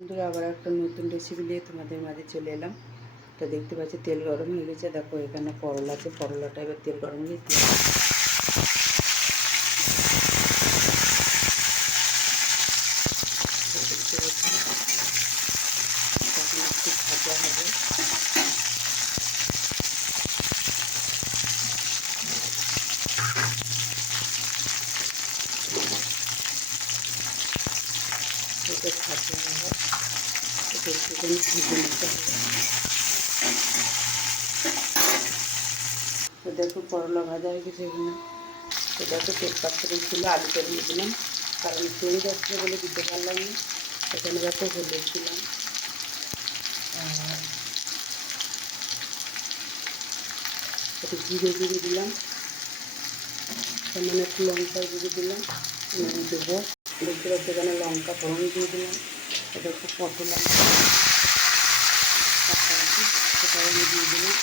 বন্ধুরা আবার একটা নতুন রেসিপি নিয়ে তোমাদের মাঝে চলে এলাম। তো দেখতে পাচ্ছি তেল গরম হয়ে গেছে। দেখো এখানে করলা আছে, করলাটা এবার তেল গরম হয়ে দেখতে পাচ্ছি তখন একটু ভাজা হবে। এটা ভাজা হবে, এটা একটুখানি ভেজে নিতে হবে। তো দেখো করলা ভাজা হয়ে গেছে এখানে। তো দেখো তেজপাতা ছিল, আলুটা দিয়ে দিলাম, কারণ তেল যাচ্ছে বলে দিতে পারলাম না। এখানে দেখো হলুদ দিলাম, একটু জিরে গুঁড়ো দিলাম, সামান্য একটু লঙ্কা গুঁড়ো দিলাম, নুন দেবো। দেখতে পাচ্ছি এখানে লঙ্কা ফোড়ন দিয়ে দিলাম। এটা একটু পটল সেটাও আমি দিয়ে দিলাম।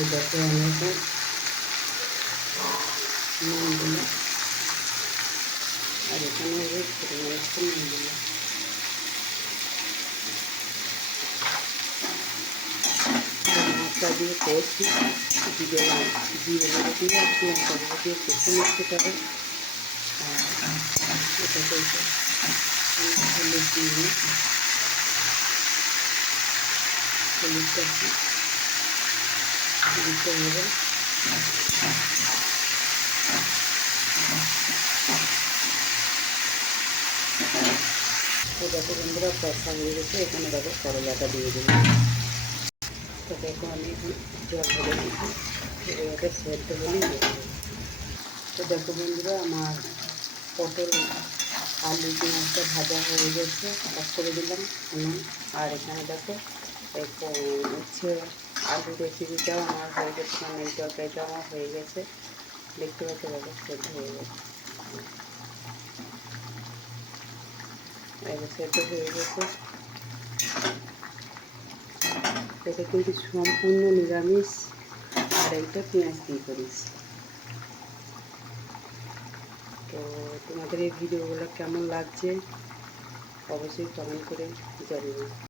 এটাকে আমি এখন নুন দিলাম, আর এখানে পরিমাণ মতো নুন দিলাম। মশলা দিয়ে কষি জিরে জিরে দিয়ে আর লঙ্কা গুঁড়ো দিয়ে কষে নিতে হবে। এটাকে হলুদ দিয়ে হলুদটা দিতে হবে। তো দেখো বন্ধুরা কষা হয়ে গেছে। এখানে দেখো করলাটা দিয়ে দিলাম। তো দেখো আমি এখন জল ভরে দিচ্ছি, এবারে সেদ্ধ হলে দিয়ে দেবো। তো দেখো বন্ধুরা আমার পটল আলু পেঁয়াজটা ভাজা হয়ে গেছে, অফ করে দিলাম নুন। আর এখানে দেখো হচ্ছে আলু রেসিপিটাও আমার হয়ে গেছে, মানে এই তরকারিটাও আমার হয়ে গেছে। দেখতে পাচ্ছি দেখো সেদ্ধ হয়ে গেছে, এবার সেদ্ধ হয়ে গেছে। এটা কিন্তু সম্পূর্ণ নিরামিষ, আর এইটা পেঁয়াজ দিয়ে করেছি। তো তোমাদের এই ভিডিওগুলো কেমন লাগছে অবশ্যই কমেন্ট করে জানিও।